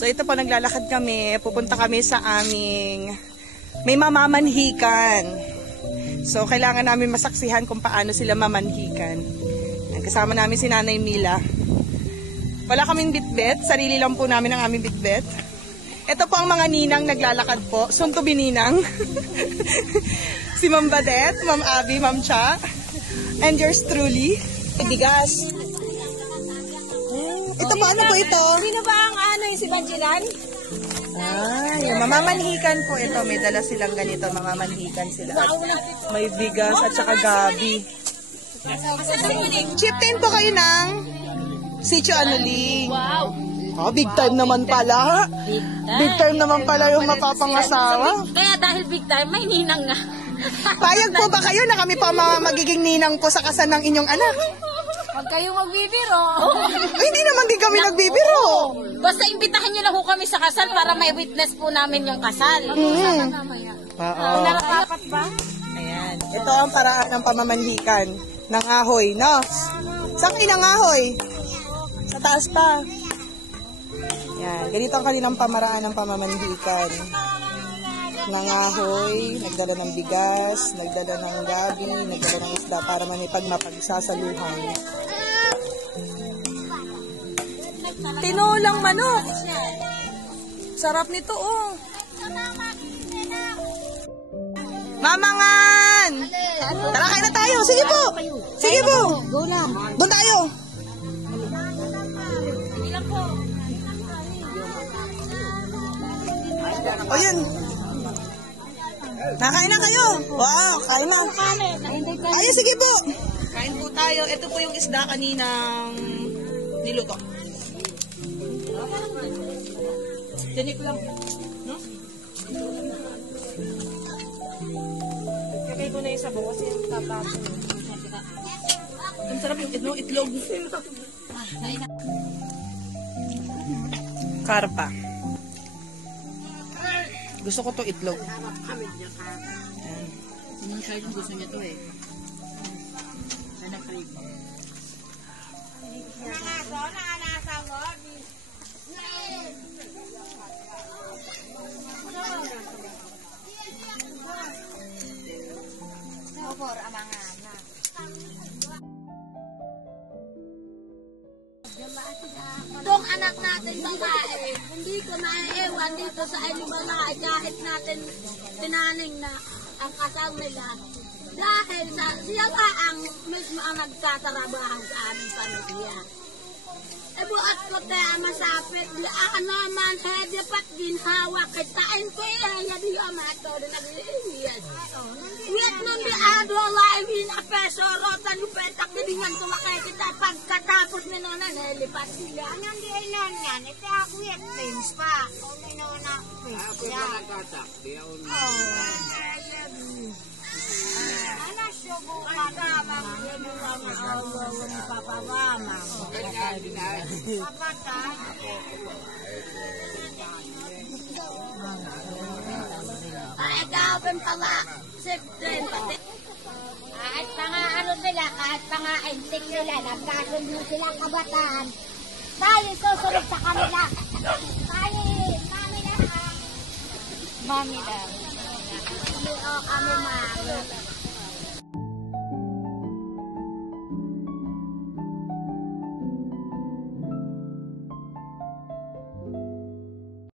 So ito po, naglalakad kami. Pupunta kami sa aming may mamamanhikan. So kailangan namin masaksihan kung paano sila mamanhikan. Kasama namin si Nanay Mila. Wala kaming bitbit. Sarili lang po namin ang aming bitbit. Ito po ang mga ninang naglalakad po. Soon to be ninang. Si Ma'am Badet, Ma'am Abby, Ma'am Cha. And yours truly. Bigas. Ito po, ano po ito? Sino ba ang yung si Banjilan? Yung mamamanhikan po ito. May dala silang ganito. Mamamanhikan sila. May bigas at saka gabi. Chieftain po kayo ng Sitio Anuling. Wow. Oh, big time naman pala. Big time naman pala yung mapapangasawa. Kaya dahil big time, may ninang nga. Payag po ba kayo na kami pa magiging ninang po sa kasal ng inyong anak? Huwag kayong magbibiro. Ay, hindi naman din kami nagbibiro. Basta imbitahan nyo lang ho kami sa kasal para may witness po namin yung kasal. Nakapat ba? Ayan. Ito ang paraan ng pamamanhikan ng ahoy, no? Saan kayo ng ahoy? Sa taas pa. Yan. Ganito ang kanilang pamaraan ng pamamanhikan. Ng ahoy, nagdala ng bigas, nagdala ng gabi, nagdala ng isda para mapagsasaluhan. Tinolang manok. Sarap nito, oh. Mamangan! Tara, kain na tayo. Sige po. Sige po. Doon tayo. O yun. Nakain na kayo. Wow, kain na. Ayun, sige po. Kain po tayo. Ito po yung isda kaninang niluto. Tinik lang. No? Kakay ko na yung sabong kasi yung tapapin. Ang sarap yung itlog. Karpa. Gusto ko to itlog. Siya yung gusto niya to eh. Itong anak natin babae, hindi ko naiiwan dito sa Alimanay kahit natin tinaning na ang kasal nila. Dahil siya nga ang mismo ang nagtatrabahan sa aming pamilya. Buat ko tayo masapit, di ano man, di pat ginhawa, kitain ko iya, di amato, di nag-iiyad. Wait nun di ado, laim inapeso, rotan yung petak, bibingan ko makikita, pagkatapos minunan, lipat sila. Anong di ilan yan? Ito ako yet, things pa. Kung minuna, Ako na nagkatak, di ako na. ano subukan naman, yun lang ang awaw ni Papa Mama. Kapatay? Ay, gawin pa nga, sipin, pati. Kahit pa nga ano sila, kahit pa nga intik nila, nagkasundo sila kabataan. Tayo susunod sa kanila. Tayo, mami na. Mami na. Kami, mami.